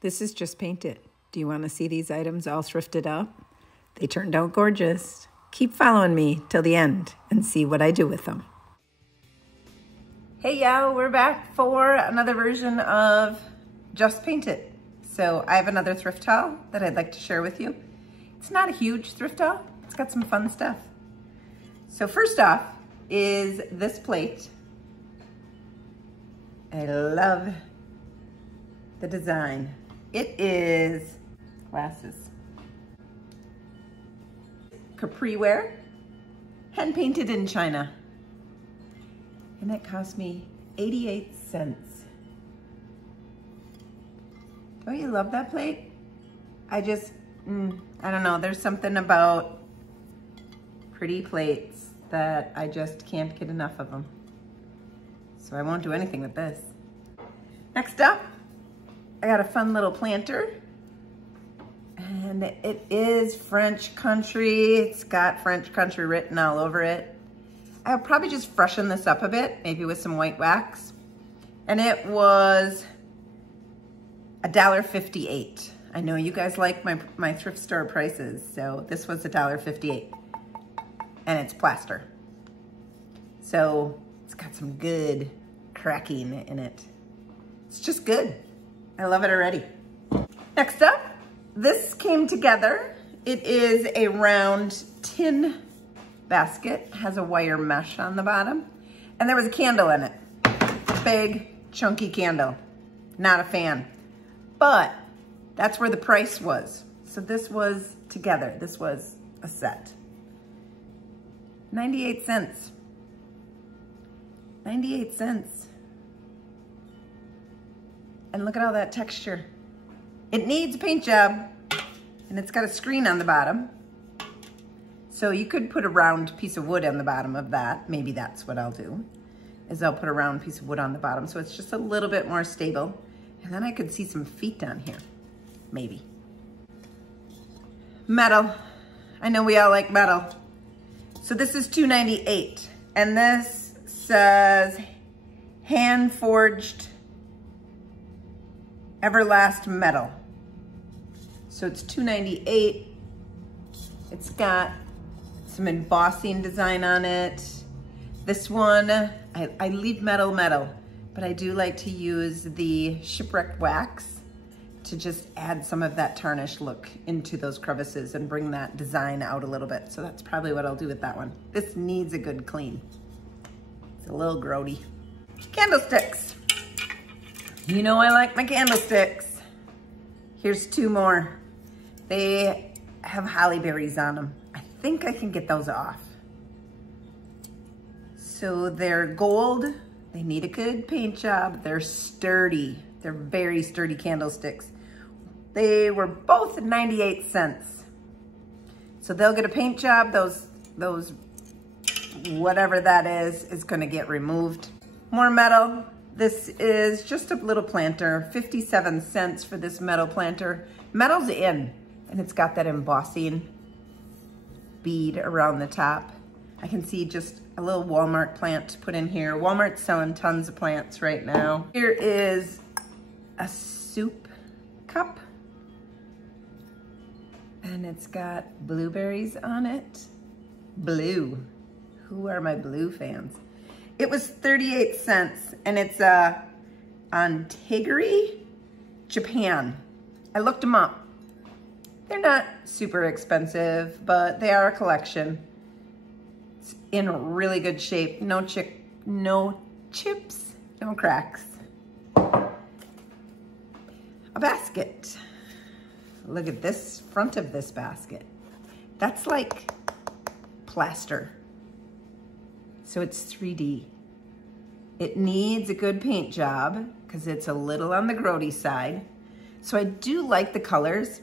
This is just painted. Do you want to see these items all thrifted up? They turned out gorgeous. Keep following me till the end and see what I do with them. Hey y'all, we're back for another version of Just Paint It. So I have another thrift haul that I'd like to share with you. It's not a huge thrift haul. It's got some fun stuff. So first off is this plate. I love the design. It is glasses. Capri ware, hand painted in China. And it cost me 88 cents. Don't you love that plate? I just, I don't know, there's something about pretty plates that I just can't get enough of them. So I won't do anything with this. Next up, I got a fun little planter. And it is French country. It's got French country written all over it. I'll probably just freshen this up a bit, maybe with some white wax. And it was $1.58. I know you guys like my thrift store prices, so this was $1.58. And it's plaster. So it's got some good cracking in it. It's just good. I love it already. Next up, this came together. It is a round tin basket, has a wire mesh on the bottom, and there was a candle in it. Big, chunky candle. Not a fan. But that's where the price was. So this was together. This was a set. 98 cents. 98 cents. And look at all that texture. It needs a paint job, and it's got a screen on the bottom. So you could put a round piece of wood on the bottom of that. Maybe that's what I'll do, is I'll put a round piece of wood on the bottom so it's just a little bit more stable. And then I could see some feet on here, maybe. Metal. I know we all like metal. So this is $2.98, and this says hand forged Everlast metal. So it's $2.98. It's got some embossing design on it. This one, I leave metal, but I do like to use the Shipwreck Wax to just add some of that tarnish look into those crevices and bring that design out a little bit. So that's probably what I'll do with that one. This needs a good clean. It's a little grody. Candlesticks. You know I like my candlesticks. Here's two more. They have holly berries on them. I think I can get those off. So they're gold. They need a good paint job. They're sturdy. They're very sturdy candlesticks. They were both 98 cents. So they'll get a paint job. Those whatever that is gonna get removed. More metal. This is just a little planter, 57 cents for this metal planter. Metal's in, and it's got that embossing bead around the top. I can see just a little Walmart plant put in here. Walmart's selling tons of plants right now. Here is a soup cup, and it's got blueberries on it. Blue. Who are my blue fans? It was 38 cents, and it's Ontigiri, Japan. I looked them up. They're not super expensive, but they are a collection. It's in really good shape. No chips, no cracks. A basket. Look at this front of this basket. That's like plaster. So it's 3D. It needs a good paint job because it's a little on the grody side. So I do like the colors.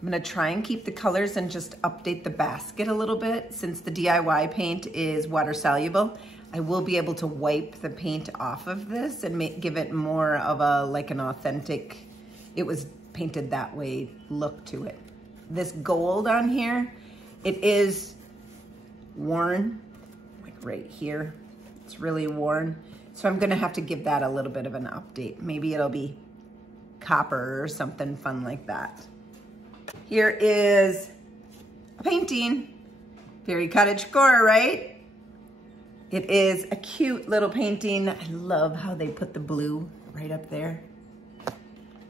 I'm gonna try and keep the colors and just update the basket a little bit. Since the DIY paint is water soluble, I will be able to wipe the paint off of this and give it more of a, like an authentic, it was painted that way look to it. This gold on here, it is worn. Right here, it's really worn. So I'm gonna have to give that a little bit of an update. Maybe it'll be copper or something fun like that. Here is a painting. Very cottagecore, right? It is a cute little painting. I love how they put the blue right up there.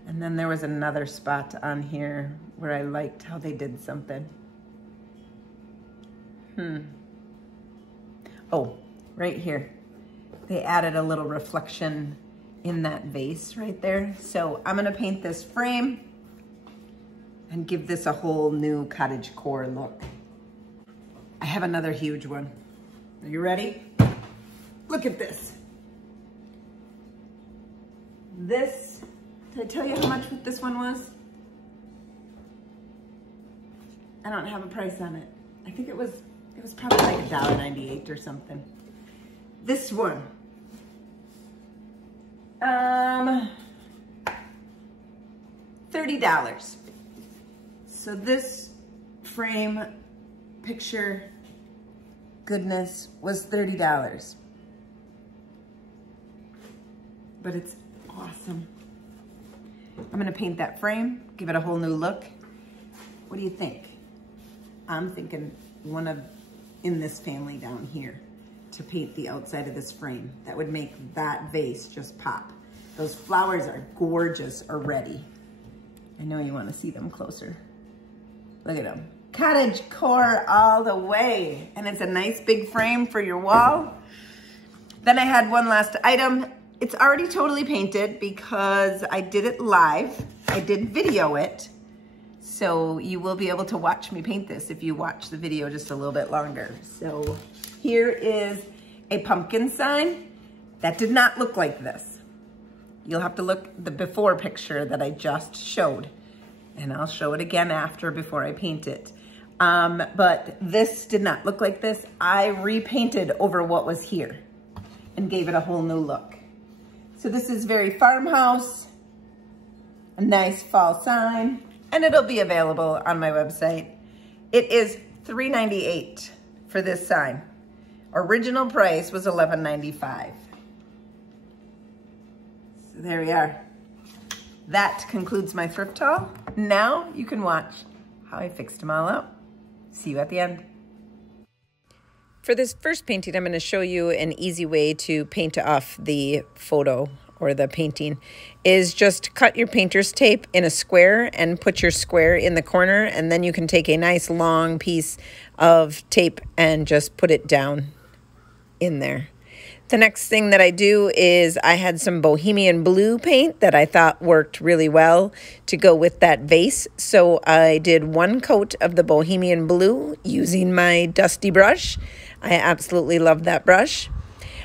And then there was another spot on here where I liked how they did something. Oh, right here. They added a little reflection in that vase right there. So I'm gonna paint this frame and give this a whole new cottagecore look. I have another huge one. Are you ready? Look at this. This, did I tell you how much this one was? I don't have a price on it. I think it was probably like $1.98 or something. This one. $30. So this frame picture goodness was $30. But it's awesome. I'm gonna paint that frame, give it a whole new look. What do you think? I'm thinking one of in this family down here to paint the outside of this frame. That would make that vase just pop. Those flowers are gorgeous already. I know you want to see them closer. Look at them. Cottagecore all the way. And it's a nice big frame for your wall. Then I had one last item. It's already totally painted because I did it live. I did video it. So you will be able to watch me paint this if you watch the video just a little bit longer. So here is a pumpkin sign that did not look like this. You'll have to look at the before picture that I just showed, and I'll show it again after before I paint it. But this did not look like this. I repainted over what was here and gave it a whole new look. So this is very farmhouse, a nice fall sign, and it'll be available on my website. It is $3.98 for this sign. Original price was $11.95. So there we are. That concludes my thrift haul. Now you can watch how I fixed them all up. See you at the end. For this first painting, I'm going to show you an easy way to paint off the photo or the painting. Is just cut your painter's tape in a square and put your square in the corner, and then you can take a nice long piece of tape and just put it down in there. The next thing that I do is I had some bohemian blue paint that I thought worked really well to go with that vase. So I did one coat of the bohemian blue using my dusty brush. I absolutely love that brush.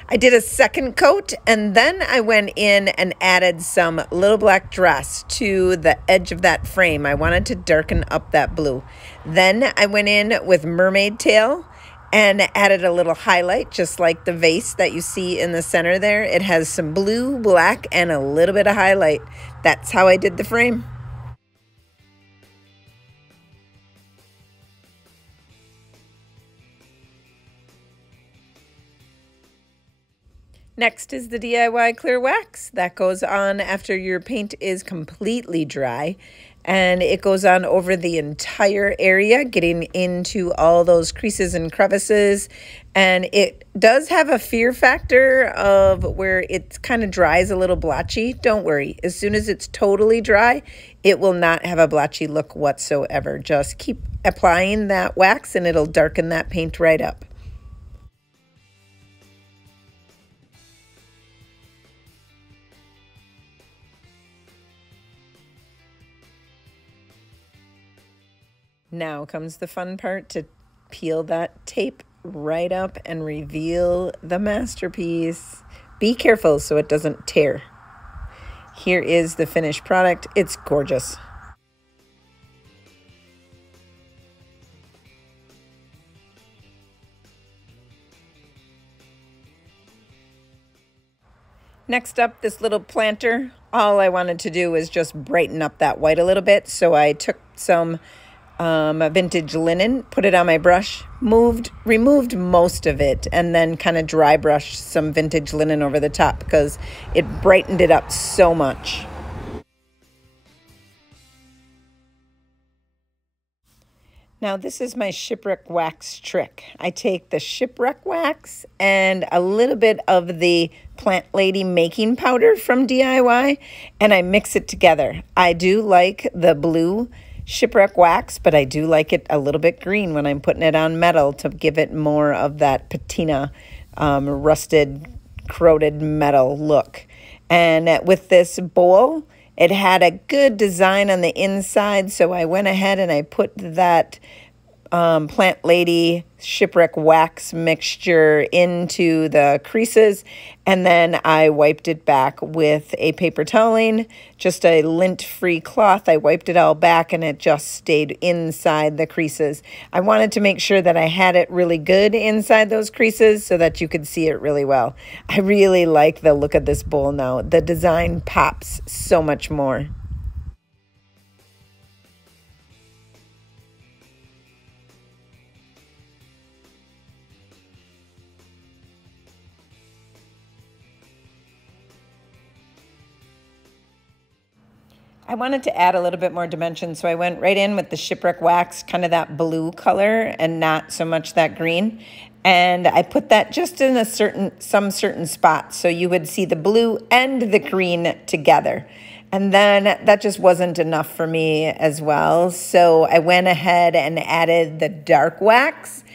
I did a second coat, and then I went in and added some little black dross to the edge of that frame. I wanted to darken up that blue. Then I went in with mermaid tail and added a little highlight, just like the vase that you see in the center there. It has some blue, black, and a little bit of highlight. That's how I did the frame. Next is the DIY clear wax. That goes on after your paint is completely dry, and it goes on over the entire area, getting into all those creases and crevices. And it does have a fear factor of where it kind of dries a little blotchy. Don't worry, as soon as it's totally dry, it will not have a blotchy look whatsoever. Just keep applying that wax and it'll darken that paint right up. Now comes the fun part, to peel that tape right up and reveal the masterpiece. Be careful so it doesn't tear. Here is the finished product. It's gorgeous. Next up, this little planter. All I wanted to do was just brighten up that white a little bit. So I took some vintage linen, put it on my brush, removed most of it, and then kind of dry brushed some vintage linen over the top because it brightened it up so much. Now this is my Shipwreck Wax trick. I take the Shipwreck Wax and a little bit of the Plant Lady making powder from DIY, and I mix it together. I do like the blue Shipwreck Wax, but I do like it a little bit green when I'm putting it on metal to give it more of that patina, rusted, corroded metal look. And with this bowl, it had a good design on the inside, so I went ahead and I put that Plant Lady Shipwreck Wax mixture into the creases, and then I wiped it back with a paper toweling, just a lint-free cloth. I wiped it all back and it just stayed inside the creases. I wanted to make sure that I had it really good inside those creases so that you could see it really well. I really like the look of this bowl now. The design pops so much more. I wanted to add a little bit more dimension, so I went right in with the Shipwreck Wax, kind of that blue color and not so much that green. And I put that just in some certain spots, so you would see the blue and the green together. And then that just wasn't enough for me as well. So I went ahead and added the dark wax,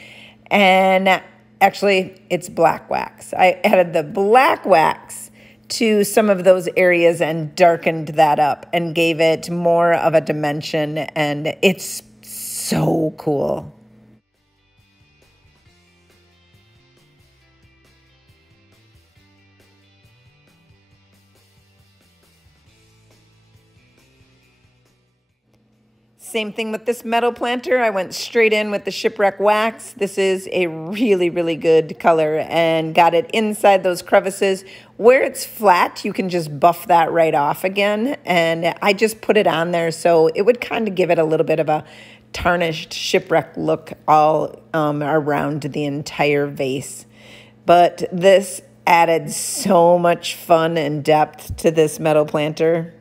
and actually it's black wax. I added the black wax to some of those areas and darkened that up and gave it more of a dimension, and it's so cool. Same thing with this metal planter. I went straight in with the Shipwreck Wax. This is a really, really good color, and got it inside those crevices. Where it's flat, you can just buff that right off again. And I just put it on there so it would kind of give it a little bit of a tarnished shipwreck look all around the entire vase. But this added so much fun and depth to this metal planter.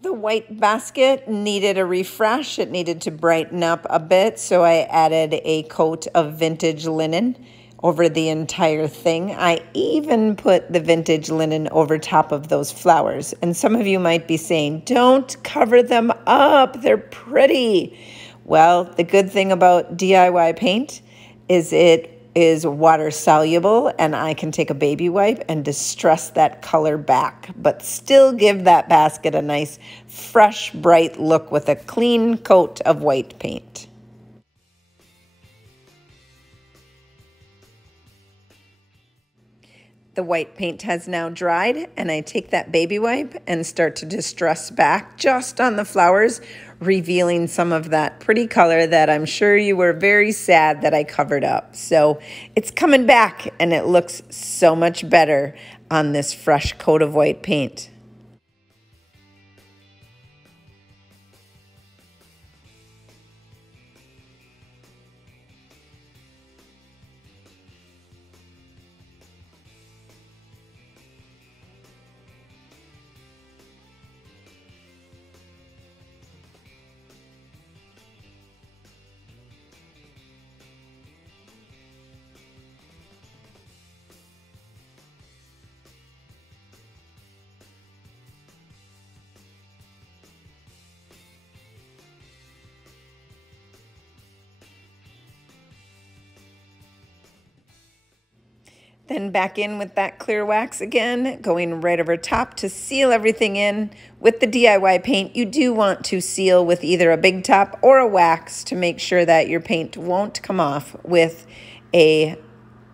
The white basket needed a refresh. It needed to brighten up a bit, so I added a coat of vintage linen over the entire thing. I even put the vintage linen over top of those flowers. And some of you might be saying, don't cover them up, they're pretty. Well, the good thing about DIY paint is it is water soluble, and I can take a baby wipe and distress that color back, but still give that basket a nice, fresh, bright look with a clean coat of white paint. The white paint has now dried, and I take that baby wipe and start to distress back just on the flowers, revealing some of that pretty color that I'm sure you were very sad that I covered up. So it's coming back, and it looks so much better on this fresh coat of white paint. Then back in with that clear wax again, going right over top to seal everything in. With the DIY paint, you do want to seal with either a big top or a wax to make sure that your paint won't come off with a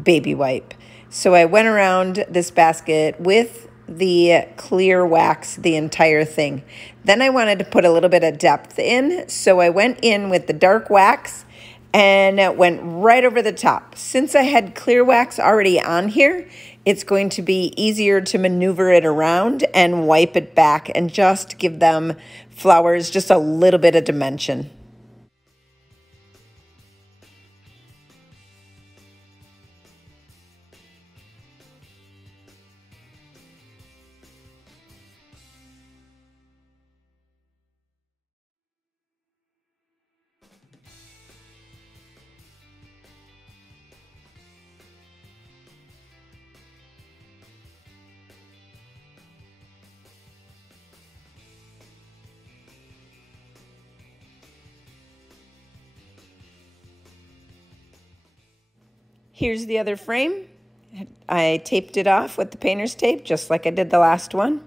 baby wipe. So I went around this basket with the clear wax, the entire thing. Then I wanted to put a little bit of depth in, so I went in with the dark wax and it went right over the top. Since I had clear wax already on here, it's going to be easier to maneuver it around and wipe it back and just give them flowers just a little bit of dimension. Here's the other frame. I taped it off with the painter's tape, just like I did the last one.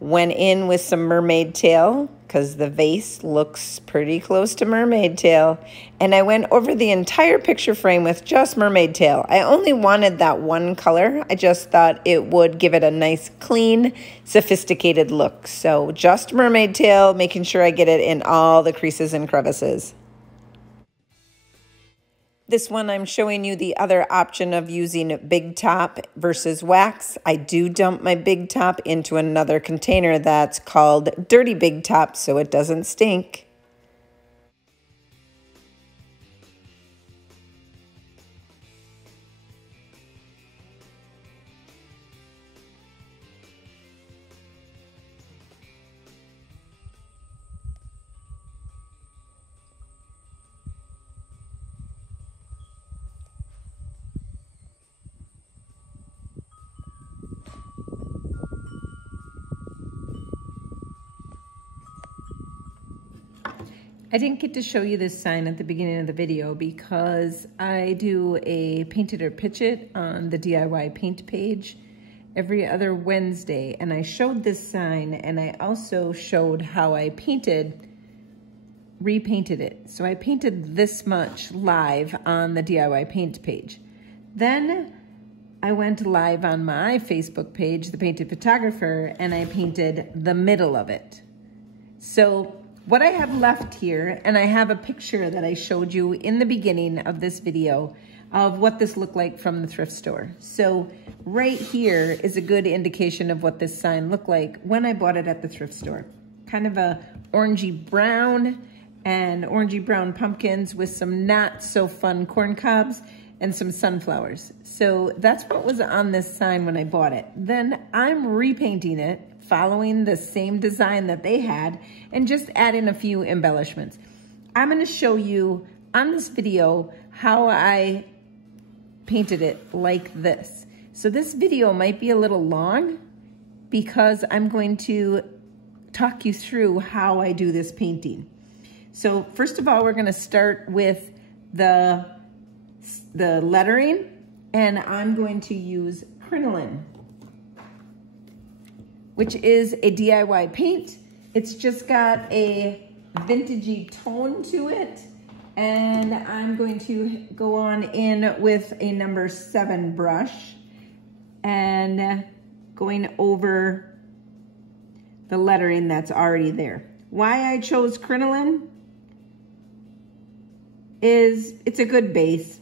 Went in with some mermaid tail, because the vase looks pretty close to mermaid tail. And I went over the entire picture frame with just mermaid tail. I only wanted that one color. I just thought it would give it a nice, clean, sophisticated look. So just mermaid tail, making sure I get it in all the creases and crevices. This one, I'm showing you the other option of using big top versus wax. I do dump my big top into another container that's called Dirty Big Top so it doesn't stink. I didn't get to show you this sign at the beginning of the video because I do a paint it or pitch it on the DIY paint page every other Wednesday. And I showed this sign and I also showed how I repainted it. So I painted this much live on the DIY paint page. Then I went live on my Facebook page, The Painted Photographer, and I painted the middle of it. So what I have left here, and I have a picture that I showed you in the beginning of this video of what this looked like from the thrift store. So right here is a good indication of what this sign looked like when I bought it at the thrift store. Kind of a orangey brown and orangey brown pumpkins with some not so fun corn cobs and some sunflowers. So that's what was on this sign when I bought it. Then I'm repainting it, following the same design that they had, and just adding a few embellishments. I'm gonna show you on this video how I painted it like this. So this video might be a little long because I'm going to talk you through how I do this painting. So first of all, we're gonna start with the lettering, and I'm going to use crinoline, which is a DIY paint. It's just got a vintagey tone to it. And I'm going to go on in with a number 7 brush and going over the lettering that's already there. Why I chose crinoline is it's a good base.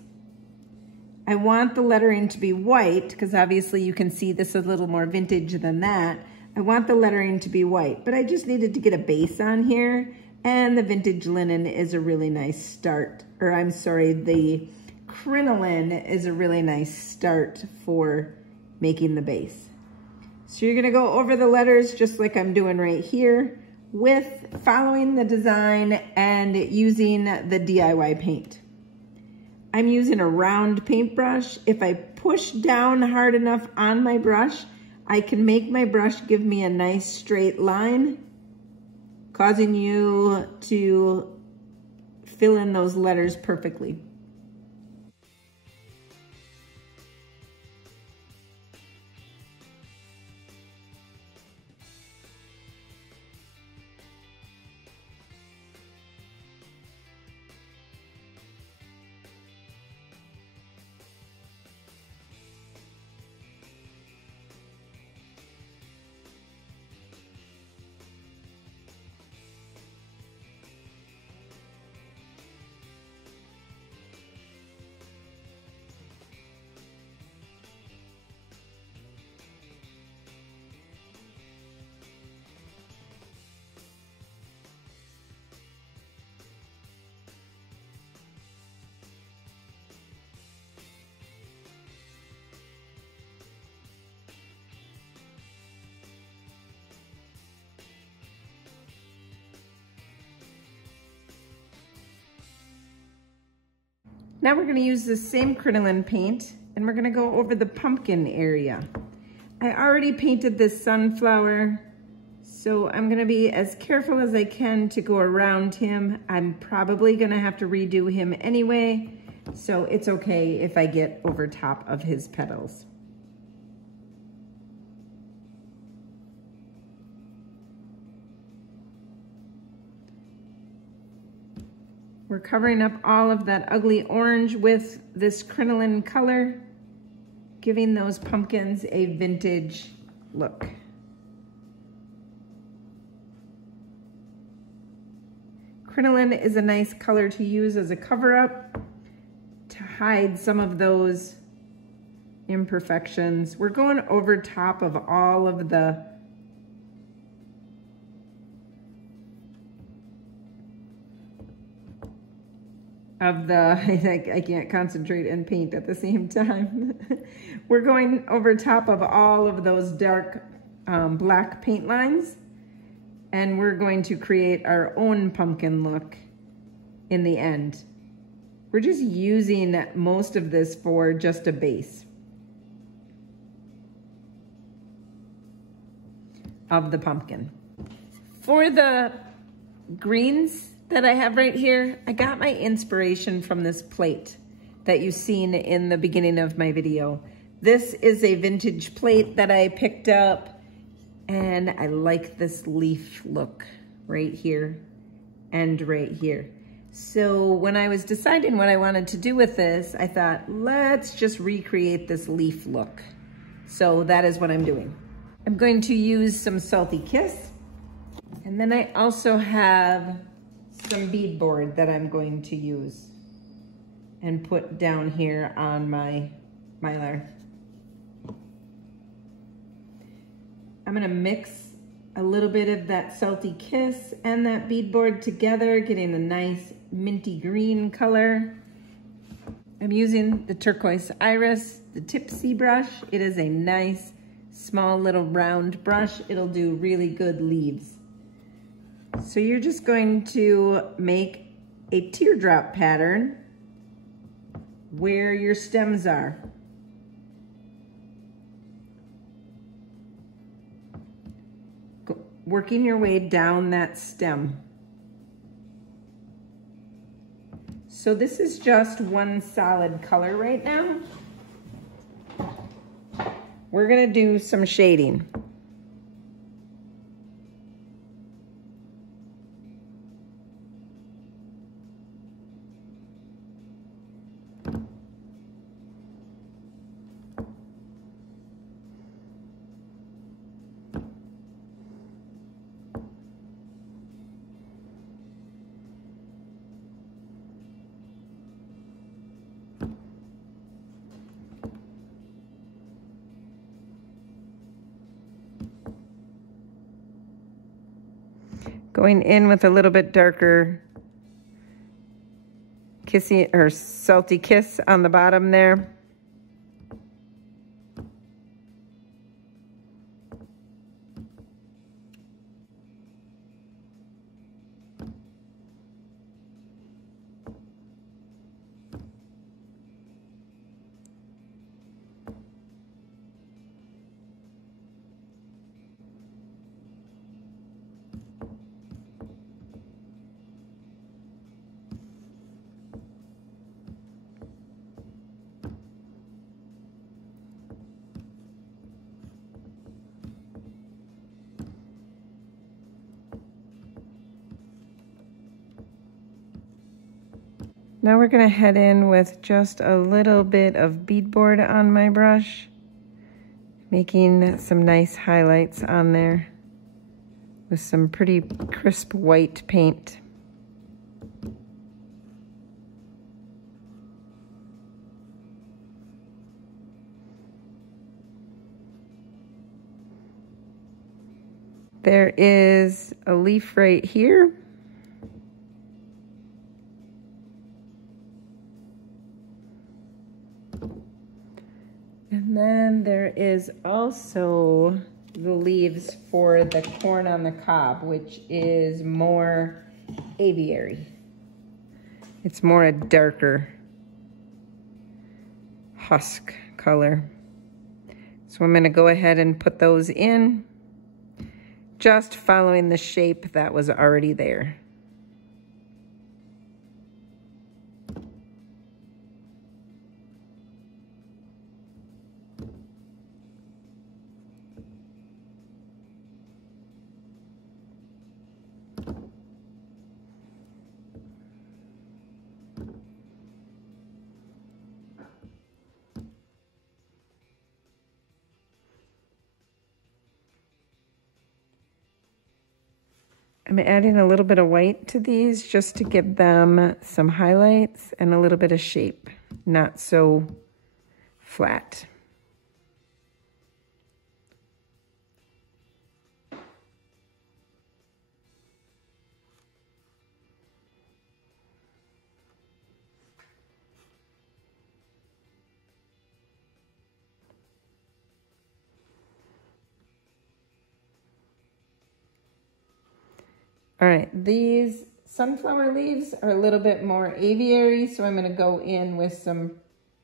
I want the lettering to be white because obviously you can see this is a little more vintage than that. I want the lettering to be white, but I just needed to get a base on here, and the vintage linen is a really nice start. Or I'm sorry, the crinoline is a really nice start for making the base. So you're gonna go over the letters just like I'm doing right here with following the design and using the DIY paint. I'm using a round paintbrush. If I push down hard enough on my brush, I can make my brush give me a nice straight line, causing you to fill in those letters perfectly. Now we're gonna use the same crinoline paint and we're gonna go over the pumpkin area. I already painted this sunflower, so I'm gonna be as careful as I can to go around him. I'm probably gonna have to redo him anyway, So it's okay if I get over top of his petals. We're covering up all of that ugly orange with this crinoline color, giving those pumpkins a vintage look. Crinoline is a nice color to use as a cover-up to hide some of those imperfections. We're going over top of all of the I can't concentrate and paint at the same time. We're going over top of all of those dark black paint lines, and we're going to create our own pumpkin look in the end. We're just using most of this for just a base of the pumpkin. For the greens that I have right here, I got my inspiration from this plate that you've seen in the beginning of my video. This is a vintage plate that I picked up, and I like this leaf look right here and right here. So when I was deciding what I wanted to do with this, I thought, let's just recreate this leaf look. So that is what I'm doing. I'm going to use some Salty Kiss, and then I also have some beadboard that I'm going to use and put down here on my mylar. I'm gonna mix a little bit of that Salty Kiss and that beadboard together, getting a nice minty green color. I'm using the Turquoise Iris, the Tipsy brush. It is a nice, small little round brush. It'll do really good leaves. So you're just going to make a teardrop pattern where your stems are. Working your way down that stem. So this is just one solid color right now. We're gonna do some shading. Going in with a little bit darker kissy or Salty Kiss on the bottom there. Now we're going to head in with just a little bit of beadboard on my brush, making some nice highlights on there with some pretty crisp white paint. There is a leaf right here. And then there is also the leaves for the corn on the cob, which is more aviary. It's more a darker husk color. So I'm gonna go ahead and put those in, just following the shape that was already there. I'm adding a little bit of white to these just to give them some highlights and a little bit of shape, not so flat. All right, these sunflower leaves are a little bit more aviary, so I'm gonna go in with some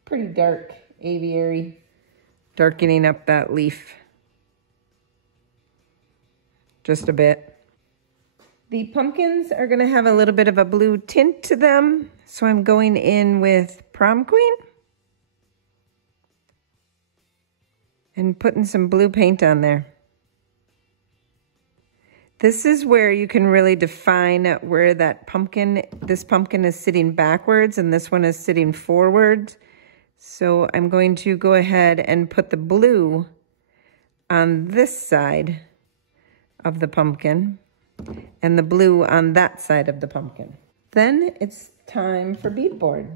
pretty dark aviary, darkening up that leaf just a bit. The pumpkins are gonna have a little bit of a blue tint to them, so I'm going in with Prom Queen and putting some blue paint on there. This is where you can really define where that pumpkin, this pumpkin is sitting backwards and this one is sitting forward. So I'm going to go ahead and put the blue on this side of the pumpkin and the blue on that side of the pumpkin. Then it's time for beadboard.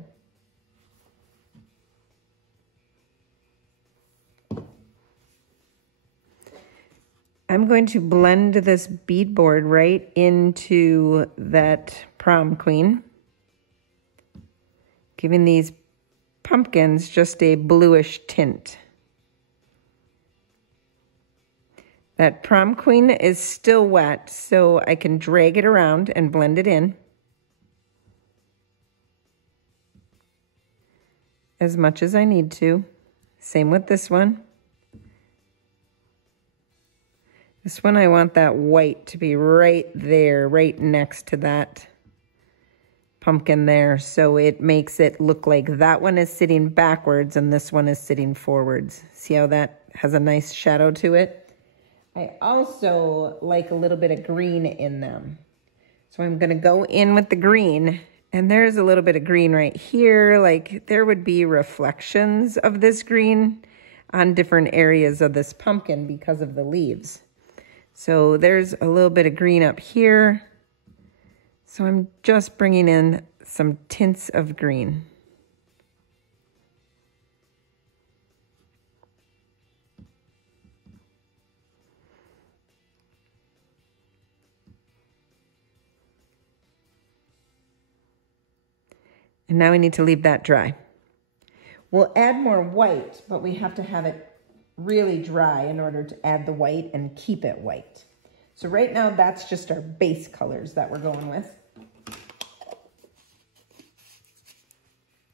I'm going to blend this beadboard right into that Prom Queen, giving these pumpkins just a bluish tint. That Prom Queen is still wet, so I can drag it around and blend it in as much as I need to. Same with this one. This one, I want that white to be right there, right next to that pumpkin there. So it makes it look like that one is sitting backwards and this one is sitting forwards. See how that has a nice shadow to it? I also like a little bit of green in them. So I'm gonna go in with the green, and there's a little bit of green right here. Like there would be reflections of this green on different areas of this pumpkin because of the leaves. So there's a little bit of green up here. So I'm just bringing in some tints of green. And now we need to leave that dry. We'll add more white, but we have to have it really dry in order to add the white and keep it white. So right now, that's just our base colors that we're going with.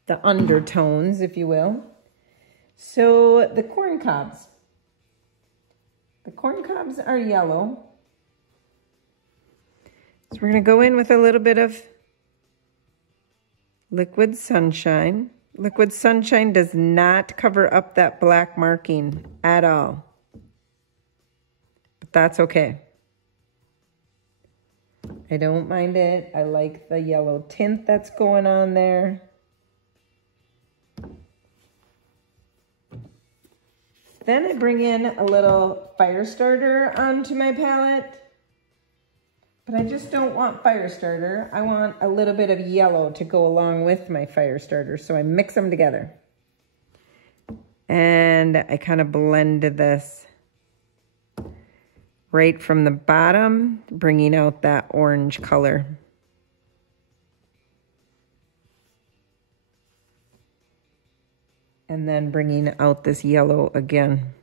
The undertones, if you will. So the corn cobs. The corn cobs are yellow. So we're gonna go in with a little bit of Liquid Sunshine. Liquid Sunshine does not cover up that black marking at all, but that's okay. I don't mind it. I like the yellow tint that's going on there. Then I bring in a little fire starter onto my palette, but I just don't want fire starter. I want a little bit of yellow to go along with my fire starter, so I mix them together. And I kind of blended this right from the bottom, bringing out that orange color. And then bringing out this yellow again.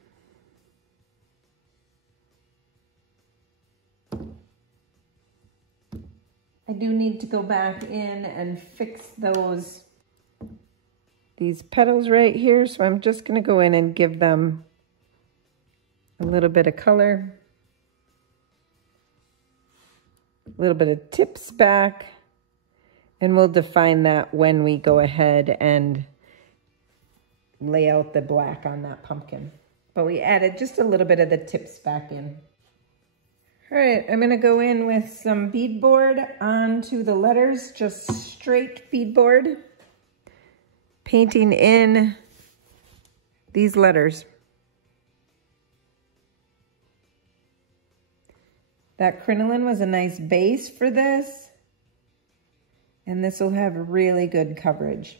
I do need to go back in and fix these petals right here. So I'm just gonna go in and give them a little bit of color, a little bit of tips back, and we'll define that when we go ahead and lay out the black on that pumpkin. But we added just a little bit of the tips back in. All right, I'm gonna go in with some beadboard onto the letters, just straight beadboard, painting in these letters. That crinoline was a nice base for this, and this will have really good coverage.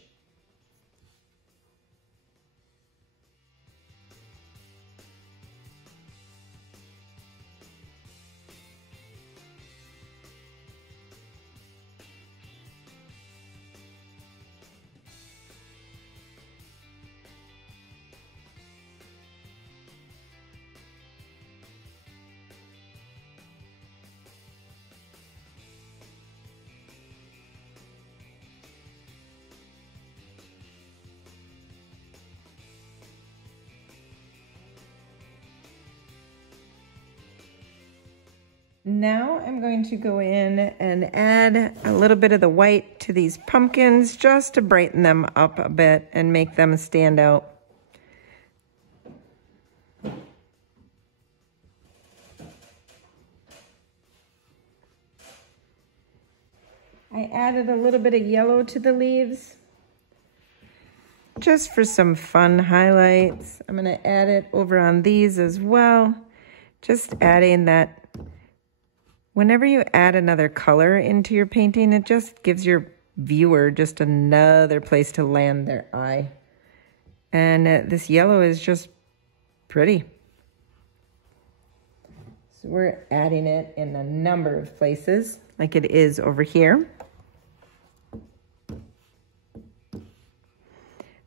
Now I'm going to go in and add a little bit of the white to these pumpkins just to brighten them up a bit and make them stand out. I added a little bit of yellow to the leaves just for some fun highlights. I'm going to add it over on these as well. Just adding that. Whenever you add another color into your painting, it just gives your viewer just another place to land their eye. And this yellow is just pretty. So we're adding it in a number of places, like it is over here.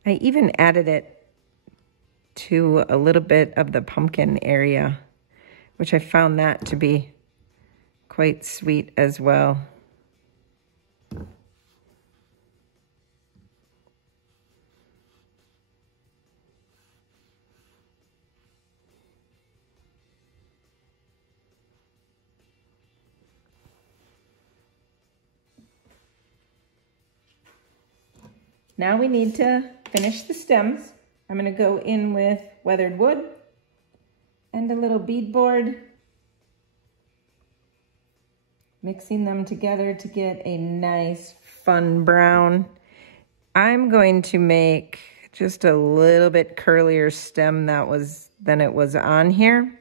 I even added it to a little bit of the pumpkin area, which I found that to be quite sweet as well. Now we need to finish the stems. I'm going to go in with weathered wood and a little beadboard, mixing them together to get a nice fun brown. I'm going to make just a little bit curlier stem than it was on here.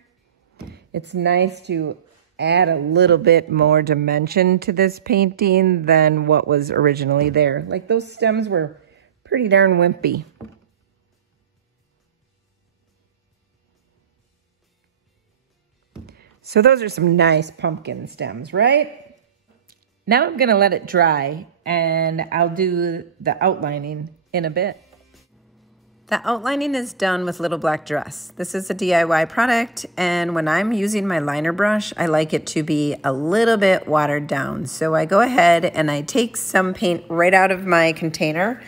It's nice to add a little bit more dimension to this painting than what was originally there. Like those stems were pretty darn wimpy. So those are some nice pumpkin stems, right? Now I'm gonna let it dry and I'll do the outlining in a bit. The outlining is done with Little Black Dress. This is a DIY product, and when I'm using my liner brush, I like it to be a little bit watered down. So I go ahead and I take some paint right out of my container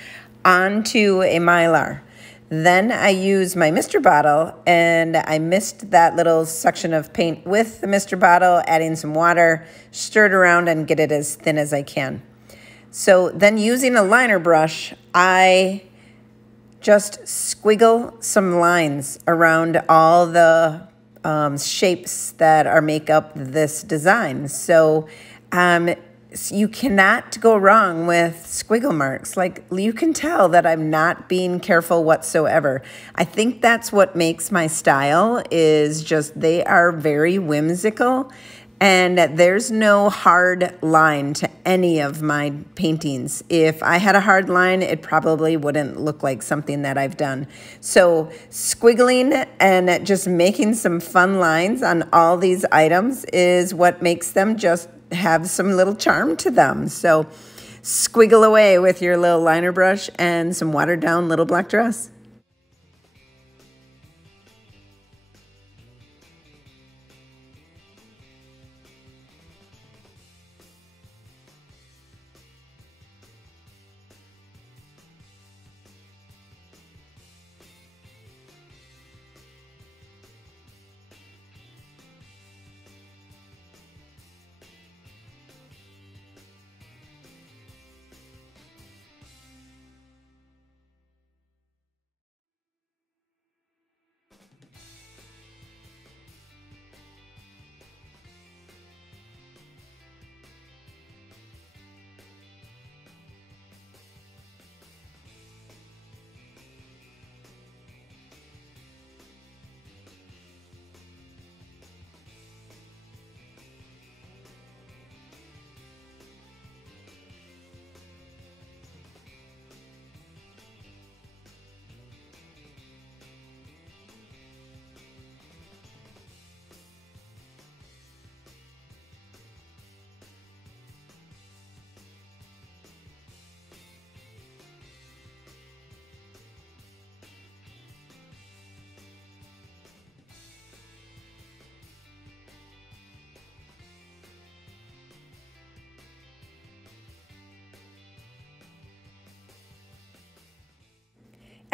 onto a Mylar. Then I use my mister bottle and I mist that little section of paint with the mister bottle, adding some water, stir it around and get it as thin as I can. So then using a liner brush, I just squiggle some lines around all the shapes that make up this design. So you cannot go wrong with squiggle marks. Like, you can tell that I'm not being careful whatsoever. I think that's what makes my style, is just they are very whimsical, and there's no hard line to any of my paintings. If I had a hard line, it probably wouldn't look like something that I've done. So squiggling and just making some fun lines on all these items is what makes them just have some little charm to them. So squiggle away with your little liner brush and some watered down Little Black Dress.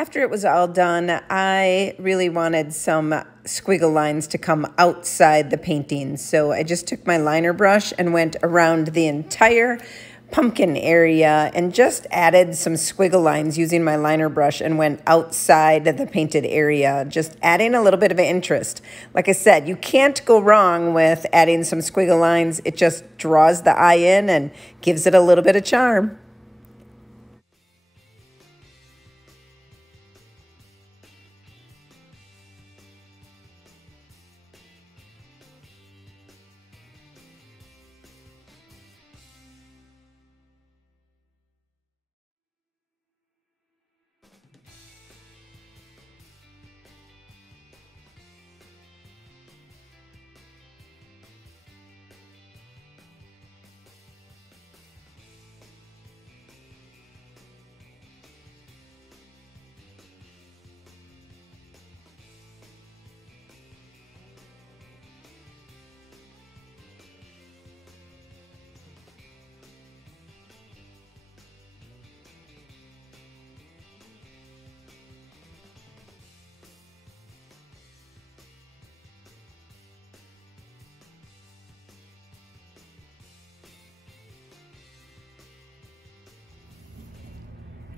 After it was all done, I really wanted some squiggle lines to come outside the painting. So I just took my liner brush and went around the entire pumpkin area and just added some squiggle lines using my liner brush and went outside the painted area, just adding a little bit of interest. Like I said, you can't go wrong with adding some squiggle lines. It just draws the eye in and gives it a little bit of charm.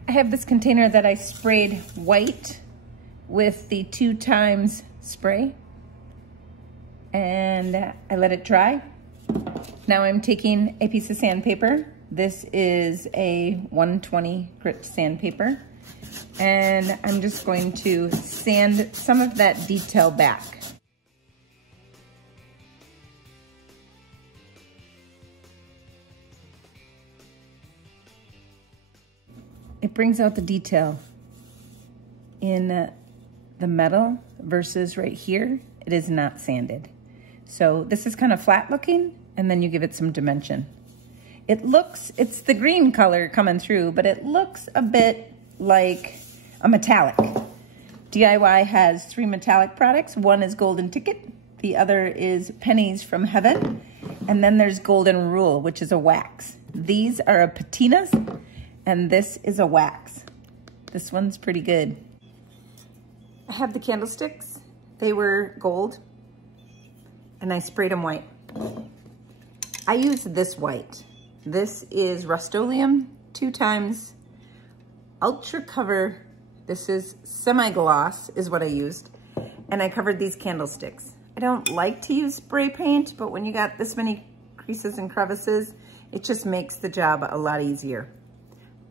I have this container that I sprayed white with the 2x spray, and I let it dry. Now I'm taking a piece of sandpaper. This is a 120 grit sandpaper, and I'm just going to sand some of that detail back. It brings out the detail in the metal versus right here. It is not sanded. So this is kind of flat looking, and then you give it some dimension. It's the green color coming through, but it looks a bit like a metallic. DIY has 3 metallic products. One is Golden Ticket, the other is Pennies from Heaven, and then there's Golden Rule, which is a wax. These are a patinas, and this is a wax. This one's pretty good. I have the candlesticks. They were gold, and I sprayed them white. I used this white. This is Rust-Oleum 2x Ultra Cover. This is semi-gloss is what I used, and I covered these candlesticks. I don't like to use spray paint, but when you got this many creases and crevices, it just makes the job a lot easier.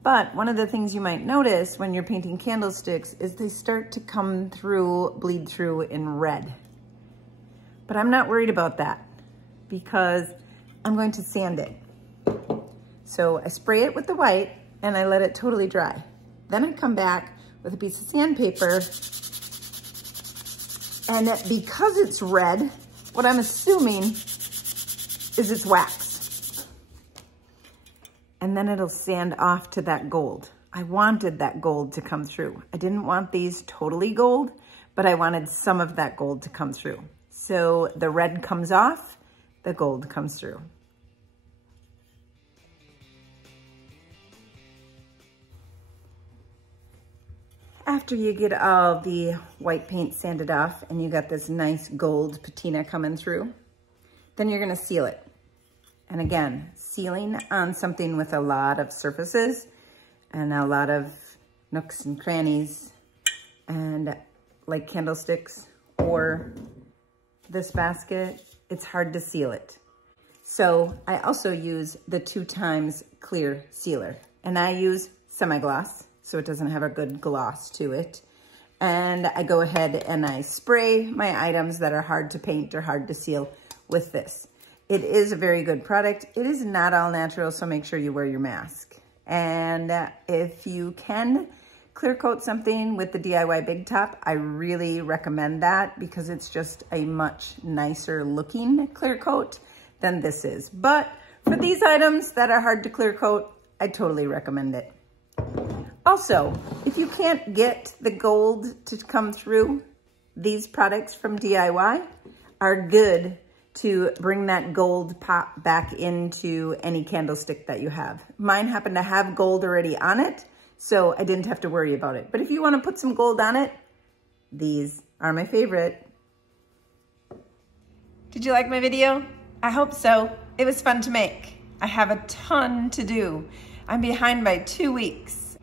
But one of the things you might notice when you're painting candlesticks is they start to come through, bleed through in red. But I'm not worried about that because I'm going to sand it. So I spray it with the white and I let it totally dry. Then I come back with a piece of sandpaper, and because it's red, what I'm assuming is it's wax. And then it'll sand off to that gold. I wanted that gold to come through. I didn't want these totally gold, but I wanted some of that gold to come through. So the red comes off, the gold comes through. After you get all the white paint sanded off and you got this nice gold patina coming through, then you're gonna seal it. And again, sealing on something with a lot of surfaces and a lot of nooks and crannies, and like candlesticks or this basket, it's hard to seal it. So I also use the 2x clear sealer, and I use semi-gloss so it doesn't have a good gloss to it. And I go ahead and I spray my items that are hard to paint or hard to seal with this. It is a very good product. It is not all natural, so make sure you wear your mask. And if you can clear coat something with the DIY Big Top, I really recommend that because it's just a much nicer looking clear coat than this is. But for these items that are hard to clear coat, I totally recommend it. Also, if you can't get the gold to come through, these products from DIY are good to bring that gold pop back into any candlestick that you have. Mine happen to have gold already on it, So I didn't have to worry about it. But if you want to put some gold on it, these are my favorite. Did you like my video? I hope so. It was fun to make. I have a ton to do. I'm behind by 2 weeks.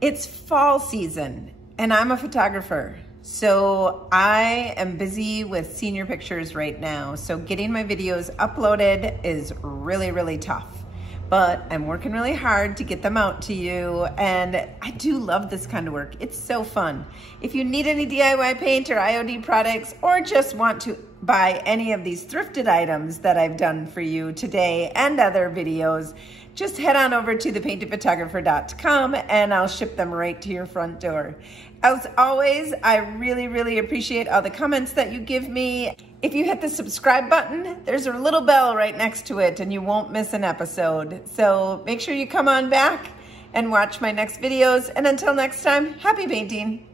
It's fall season and I'm a photographer. So I am busy with senior pictures right now. So getting my videos uploaded is really, really tough. But I'm working really hard to get them out to you. And I do love this kind of work. It's so fun. If you need any DIY paint or IOD products, or just want to buy any of these thrifted items that I've done for you today and other videos, just head on over to thepaintedphotographer.com and I'll ship them right to your front door. As always, I really, really appreciate all the comments that you give me. If you hit the subscribe button, there's a little bell right next to it and you won't miss an episode. So make sure you come on back and watch my next videos. And until next time, happy painting.